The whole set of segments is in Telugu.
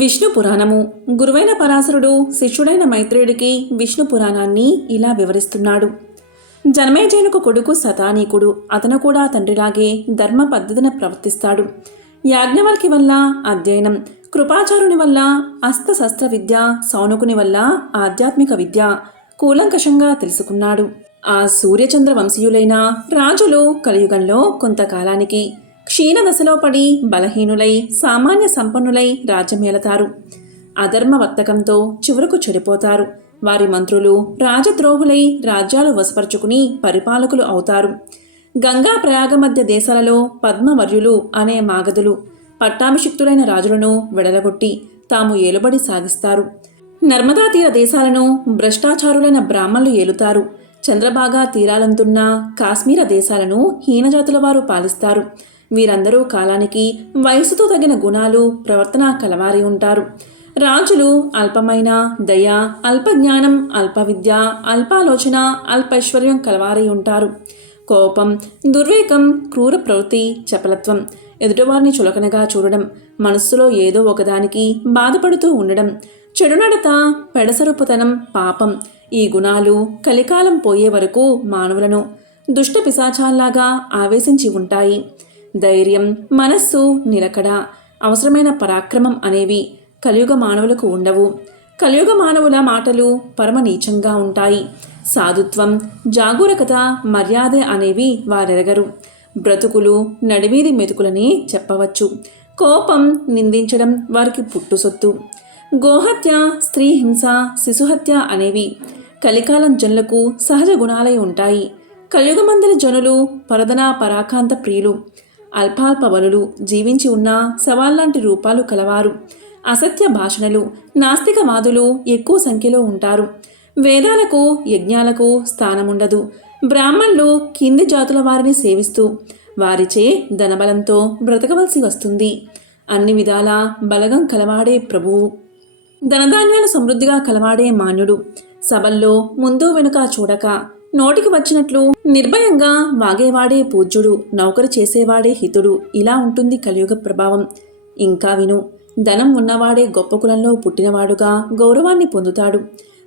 విష్ణు పురాణము. గురువైన పరాశరుడు శిష్యుడైన మైత్రేయుడికి విష్ణు పురాణాన్ని ఇలా వివరిస్తున్నాడు. జనమేజయునకు కొడుకు శతానీకుడు. అతను కూడా తండ్రిలాగే ధర్మ పద్ధతిని ప్రవర్తిస్తాడు. యాజ్ఞవల్కి వల్ల అధ్యయనం, కృపాచారుని వల్ల అస్త్రశస్త్ర విద్య, సౌనకుని వల్ల ఆధ్యాత్మిక విద్య కూలంకషంగా తెలుసుకున్నాడు. ఆ సూర్యచంద్ర వంశీయులైన రాజులు కలియుగంలో కొంతకాలానికి క్షీణదశలో పడి బలహీనులై సామాన్య సంపన్నులై రాజ్యమేలతారు. అధర్మవర్తకంతో చివరకు చెడిపోతారు. వారి మంత్రులు రాజద్రోహులై రాజ్యాలు వశపరుచుకుని పరిపాలకులు అవుతారు. గంగా ప్రయాగ మధ్య దేశాలలో పద్మవర్యులు అనే మాగధులు పట్టాభిషిక్తులైన రాజులను వెడలగొట్టి తాము ఏలుబడి సాగిస్తారు. నర్మదా తీర దేశాలను భ్రష్టాచారులైన బ్రాహ్మణులు ఏలుతారు. చంద్రభాగా తీరాలందున్న కాశ్మీర దేశాలను హీనజాతుల వారు పాలిస్తారు. వీరందరూ కాలానికి వయసుతో తగిన గుణాలు, ప్రవర్తన కలవారి ఉంటారు. రాజులు అల్పమైన దయ, అల్పజ్ఞానం, అల్ప విద్య, అల్పాలోచన, అల్పైశ్వర్యం కలవారై ఉంటారు. కోపం, దుర్వేగం, క్రూర ప్రవృత్తి, చపలత్వం, ఎదుటివారిని చులకనగా చూడడం, మనస్సులో ఏదో ఒకదానికి బాధపడుతూ ఉండడం, చెడు నడత, పెడసరుపుతనం, పాపం, ఈ గుణాలు కలికాలం పోయే వరకు మానవులను దుష్ట పిశాచాల్లాగా ఆవేశించి ఉంటాయి. ధైర్యం, మనస్సు, నిలకడ, అవసరమైన పరాక్రమం అనేవి కలియుగ మానవులకు ఉండవు. కలియుగ మానవుల మాటలు పరమ నీచంగా ఉంటాయి. సాధుత్వం, జాగరూకత, మర్యాద అనేవి వారెరగరు. బ్రతుకులు నడివీధి మెతుకులని చెప్పవచ్చు. కోపం, నిందించడం వారికి పుట్టుసొత్తు. గోహత్య, స్త్రీ హింస, శిశుహత్య అనేవి కలికాలం జనులకు సహజ గుణాలై ఉంటాయి. కలియుగమందలి జనులు పరదన పరాకాంత ప్రియులు, అల్పాల్ప బలులు, జీవించి ఉన్న సవాల్లాంటి రూపాలు కలవారు. అసత్య భాషణలు, నాస్తికవాదులు ఎక్కువ సంఖ్యలో ఉంటారు. వేదాలకు, యజ్ఞాలకు స్థానముండదు. బ్రాహ్మణులు కింది జాతుల వారిని సేవిస్తూ వారిచే ధనబలంతో బ్రతకవలసి వస్తుంది. అన్ని విధాల బలగం కలవాడే ప్రభువు, ధనధాన్యాలు సమృద్ధిగా కలవాడే మాన్యుడు. సభల్లో ముందు వెనుక చూడక నోటికి వచ్చినట్లు నిర్భయంగా వాగేవాడే పూజ్యుడు, నౌకరు చేసేవాడే హితుడు. ఇలా ఉంటుంది కలియుగ ప్రభావం. ఇంకా విను. ధనం ఉన్నవాడే గొప్ప కులంలో పుట్టినవాడుగా గౌరవాన్ని పొందుతాడు.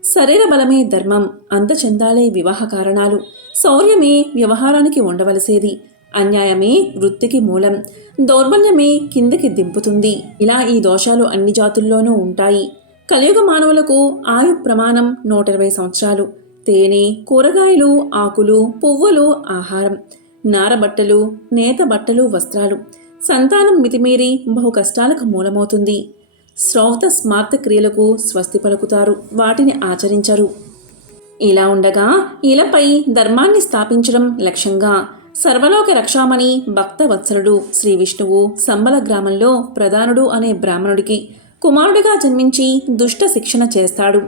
శరీర బలమే ధర్మం, అందచందాలే వివాహ కారణాలు, శౌర్యమే వ్యవహారానికి ఉండవలసేది, అన్యాయమే వృత్తికి మూలం, దౌర్బల్యమే కిందకి దింపుతుంది. ఇలా ఈ దోషాలు అన్ని జాతుల్లోనూ ఉంటాయి. కలియుగ మానవులకు ఆయు ప్రమాణం 120 సంవత్సరాలు. తేనె, కూరగాయలు, ఆకులు, పువ్వులు ఆహారం, నారబట్టలు, నేత బట్టలు వస్త్రాలు. సంతానం మితిమీరి బహు కష్టాలకు మూలమవుతుంది. శ్రౌత స్మార్త క్రియలకు స్వస్తి పలుకుతారు, వాటిని ఆచరించరు. ఇలా ఉండగా ఇలాపై ధర్మాన్ని స్థాపించడం లక్ష్యంగా సర్వలోక రక్షామణి భక్త వత్సలుడు శ్రీ విష్ణువు సంబల గ్రామంలో ప్రధానుడు అనే బ్రాహ్మణుడికి కుమారుడిగా జన్మించి దుష్ట శిక్షణ చేస్తాడు.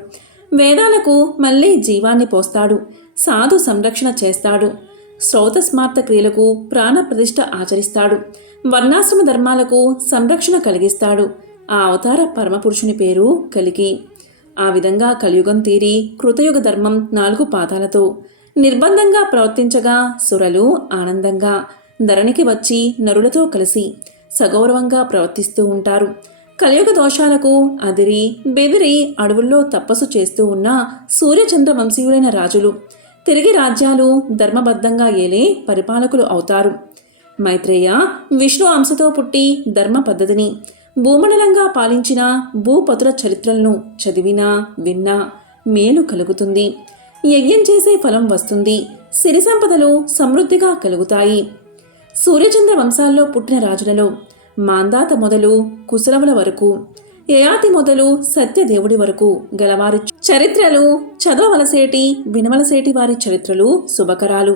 వేదాలకు మళ్ళీ జీవాన్ని పోస్తాడు. సాధు సంరక్షణ చేస్తాడు. శ్రౌత స్మార్త క్రియలకు ప్రాణ ప్రతిష్ఠ ఆచరిస్తాడు. వర్ణాశ్రమ ధర్మాలకు సంరక్షణ కలిగిస్తాడు. ఆ అవతార పరమపురుషుని పేరు కలికి. ఆ విధంగా కలియుగం తీరి కృతయుగ ధర్మం 4 పాదాలతో నిర్బంధంగా ప్రవర్తించగా సురలు ఆనందంగా ధరణికి వచ్చి నరులతో కలిసి సగౌరవంగా ప్రవర్తిస్తూ ఉంటారు. కలియుగ దోషాలకు అదిరి బెదిరి అడవుల్లో తపస్సు చేస్తూ ఉన్న సూర్యచంద్ర వంశీయులైన రాజులు తిరిగి రాజ్యాలు ధర్మబద్ధంగా ఏలే పరిపాలకులు అవుతారు. మైత్రేయ విష్ణు అంశతో పుట్టి ధర్మ పద్ధతిని భూమండలంగా పాలించిన భూపతుల చరిత్రలను చదివినా విన్నా మేలు కలుగుతుంది. యజ్ఞం చేసే ఫలం వస్తుంది. సిరి సంపదలు సమృద్ధిగా కలుగుతాయి. సూర్యచంద్ర వంశాల్లో పుట్టిన రాజులలో మాందాత మొదలు కుశలవుల వరకు, యయాతి మొదలు సత్యదేవుడి వరకు గలవారి చరిత్రలు చదవవలసేటి వినవలసేటి వారి చరిత్రలు శుభకరాలు.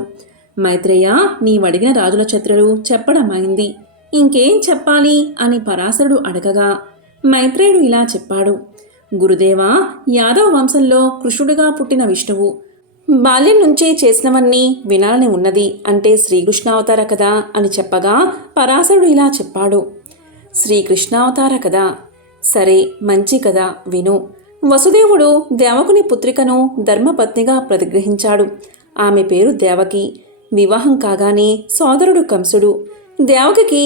మైత్రేయ నీవడిగిన రాజుల చరిత్రలు చెప్పడమైంది. ఇంకేం చెప్పాలి అని పరాశరుడు అడగగా మైత్రేయుడు ఇలా చెప్పాడు. గురుదేవా, యాదవ వంశంలో కృష్ణుడిగా పుట్టిన విష్ణువు బాల్యం నుంచే చేసినవన్నీ వినాలని ఉన్నది అంటే శ్రీకృష్ణావతార కదా అని చెప్పగా పరాశరుడు ఇలా చెప్పాడు. శ్రీకృష్ణావతార కదా, సరే మంచి కదా, విను. వసుదేవుడు దేవకుని పుత్రికను ధర్మపత్నిగా ప్రతిగ్రహించాడు. ఆమె పేరు దేవకి. వివాహం కాగానే సోదరుడు కంసుడు దేవకికి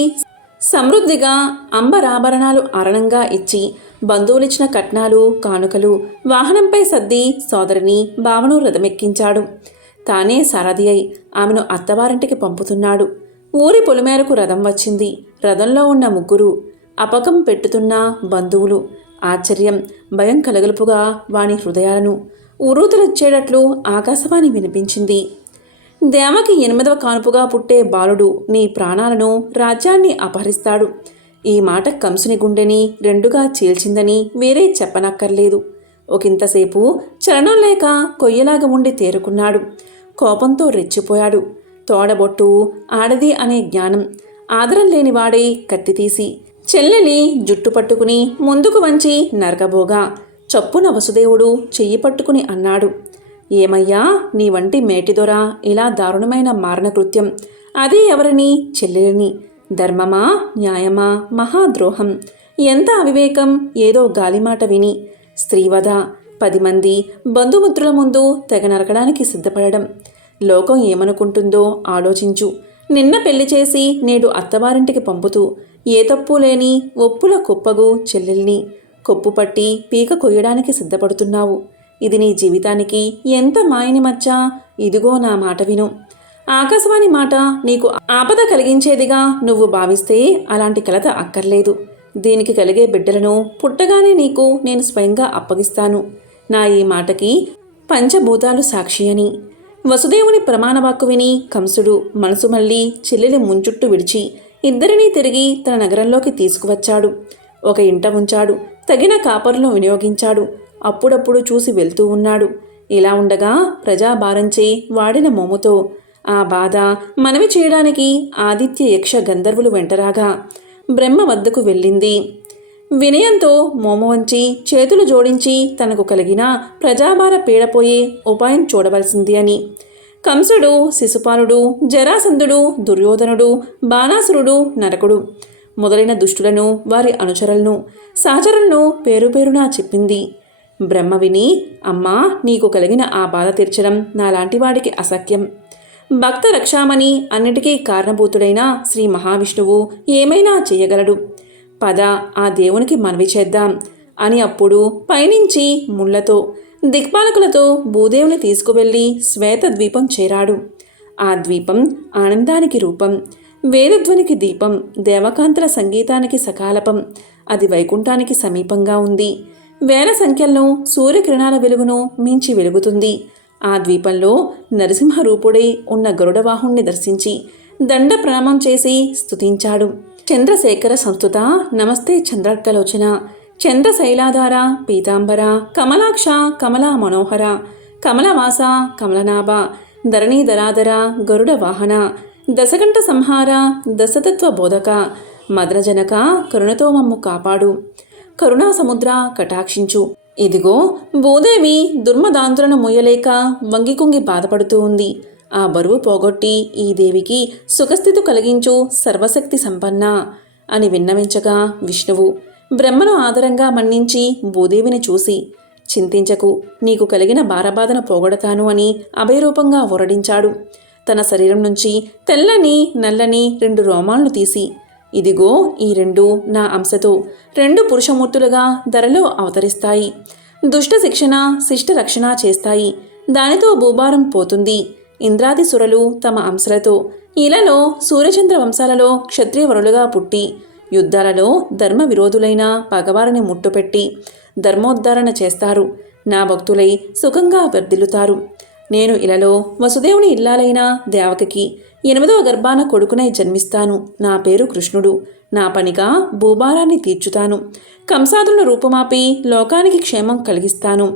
సమృద్ధిగా అంబరాభరణాలు అరణంగా ఇచ్చి బంధువులిచ్చిన కట్నాలు కానుకలు వాహనంపై సర్ది సోదరిని బావను రథమెక్కించాడు. తానే సారథి అయి ఆమెను అత్తవారింటికి పంపుతున్నాడు. ఊరి పొలిమేరకు రథం వచ్చింది. రథంలో ఉన్న ముగ్గురు అపకం పెట్టుతున్న బంధువులు. ఆశ్చర్యం భయం కలగలుపుగా వాని హృదయాలను ఉరూతలొచ్చేటట్లు ఆకాశవాణి వినిపించింది. దేవకి 8వ కానుపుగా పుట్టే బాలుడు నీ ప్రాణాలను రాజ్యాన్ని అపహరిస్తాడు. ఈ మాట కంసుని గుండెని రెండుగా చీల్చిందని వేరే చెప్పనక్కర్లేదు. ఒకంతసేపు చలనం లేక కొయ్యలాగా ఉండి తేరుకున్నాడు. కోపంతో రెచ్చిపోయాడు. తోడబొట్టు ఆడది అనే జ్ఞానం ఆదరం లేనివాడే కత్తి తీసి చెల్లెలి జుట్టు పట్టుకుని ముందుకు వంచి నరకబోగా చప్పున వసుదేవుడు చెయ్యి పట్టుకుని అన్నాడు, ఏమయ్యా నీ వంటి మేటిదొర ఇలా దారుణమైన మారణకృత్యం, అది ఎవరిని? చెల్లెలిని. ధర్మమా న్యాయమా మహాద్రోహం, ఎంత అవివేకం! ఏదో గాలిమాట విని స్త్రీవధ, 10 మంది బంధుమిత్రుల ముందు తెగ నరకడానికి సిద్ధపడడం. లోకం ఏమనుకుంటుందో ఆలోచించు. నిన్న పెళ్లి చేసి నేడు అత్తవారింటికి పంపుతూ ఏ తప్పు లేని ఒప్పుల కుప్పగు చెల్లెల్ని కొప్పుపట్టి పీక కొయ్యడానికి సిద్ధపడుతున్నావు. ఇది నీ జీవితానికి ఎంత మాయని మచ్చా! ఇదిగో నా మాట విను. ఆకాశవాణి మాట నీకు ఆపద కలిగించేదిగా నువ్వు భావిస్తే అలాంటి కలత అక్కర్లేదు. దీనికి కలిగే బిడ్డలను పుట్టగానే నీకు నేను స్వయంగా అప్పగిస్తాను. నా ఈ మాటకి పంచభూతాలు సాక్షి అని. వసుదేవుని ప్రమాణవాక్కు విని కంసుడు మనసు మళ్ళీ చెల్లెలి ముంచుట్టు విడిచి ఇద్దరినీ తిరిగి తన నగరంలోకి తీసుకువచ్చాడు. ఒక ఇంట ఉంచాడు. తగిన కాపరులను వినియోగించాడు. అప్పుడప్పుడు చూసి వెళ్తూ ఉన్నాడు. ఇలా ఉండగా ప్రజాభారంచే వాడిన మోముతో ఆ బాధ మనవి చేయడానికి ఆదిత్య యక్ష గంధర్వులు వెంటరాగా బ్రహ్మ వద్దకు వెళ్ళింది. వినయంతో మోము వంచి చేతులు జోడించి తనకు కలిగిన ప్రజాభార పీడపోయే ఉపాయం చూడవలసింది అని. కంసుడు, శిశుపాలుడు, జరాసంధుడు, దుర్యోధనుడు, బాణాసురుడు, నరకుడు మొదలైన దుష్టులను, వారి అనుచరులను, సహచరులను పేరు పేరునా చెప్పింది. బ్రహ్మ విని, అమ్మా నీకు కలిగిన ఆ బాధ తీర్చడం నాలాంటివాడికి అసఖ్యం. భక్త రక్షామణి అన్నిటికీ కారణభూతుడైన శ్రీ మహావిష్ణువు ఏమైనా చేయగలడు. పద ఆ దేవునికి మనవి చేద్దాం అని అప్పుడు పైనుంచి ముళ్లతో దిక్పాలకులతో భూదేవుని తీసుకువెళ్ళి శ్వేత ద్వీపం చేరాడు. ఆ ద్వీపం ఆనందానికి రూపం, వేదధ్వనికి దీపం, దేవకాంతల సంగీతానికి సకాలపం. అది వైకుంఠానికి సమీపంగా ఉంది. వేల సంఖ్యల్లో సూర్యకిరణాల వెలుగును మించి వెలుగుతుంది. ఆ ద్వీపంలో నరసింహరూపుడై ఉన్న గరుడవాహుణ్ణి దర్శించి దండ ప్రణామం చేసి స్తుతించాడు. చంద్రశేఖర సంస్థుత నమస్తే చంద్రార్కలోచన, చంద్రశైలాధార పీతాంబర, కమలాక్ష కమలా మనోహర, కమలవాస కమలనాభ, ధరణీధరాధర గరుడ వాహన, దశకంఠ సంహార, దశతత్వ బోధక, మద్రజనక కరుణతో మమ్ము కాపాడు, కరుణా సముద్ర కటాక్షించు. ఇదిగో భూదేవి దుర్మదాంతులను మొయ్యలేక వంగికుంగి బాధపడుతూ ఉంది. ఆ బరువు పోగొట్టి ఈ దేవికి సుఖస్థితి కలిగించు సర్వశక్తి సంపన్న అని విన్నవించగా విష్ణువు బ్రహ్మను ఆదరంగా మన్నించి భూదేవిని చూసి, చింతించకు, నీకు కలిగిన భారబాధను పోగొడతాను అని అభయరూపంగా ఊరడించాడు. తన శరీరం నుంచి తెల్లని నల్లని 2 రోమాలను తీసి, ఇదిగో ఈ 2 నా అంశతో 2 పురుషమూర్తులుగా ధరలో అవతరిస్తాయి. దుష్ట శిక్షణ శిష్ట రక్షణ చేస్తాయి. దానితో భూభారం పోతుంది. ఇంద్రాది సురలు తమ అంశలతో ఇలలో సూర్యచంద్ర వంశాలలో క్షత్రియవరులుగా పుట్టి యుద్ధాలలో ధర్మ విరోధులైన పగవారిని ముట్టుపెట్టి ధర్మోద్ధరణ చేస్తారు. నా భక్తులై సుఖంగా వర్ధిల్లుతారు. నేను ఇలలో వసుదేవుని ఇల్లాలైన దేవకికి 8వ గర్భాన కొడుకునై జన్మిస్తాను. నా పేరు కృష్ణుడు. నా పనిగా భూభారాన్ని తీర్చుతాను. కంసాదులను రూపుమాపి లోకానికి క్షేమం కలిగిస్తాను.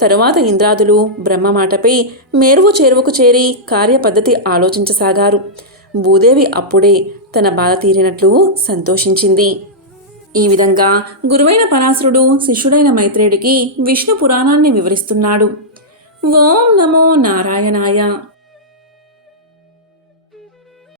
తరువాత ఇంద్రాదులు బ్రహ్మ మాటపై మేరువు చేరువకు చేరి కార్యపద్ధతి ఆలోచించసాగారు. భూదేవి అప్పుడే తన బాధ తీరినట్లు సంతోషించింది. ఈ విధంగా గురువైన పరాశరుడు శిష్యుడైన మైత్రేయుడికి విష్ణు పురాణాన్ని వివరిస్తున్నాడు. ఓం నమో నారాయణాయ.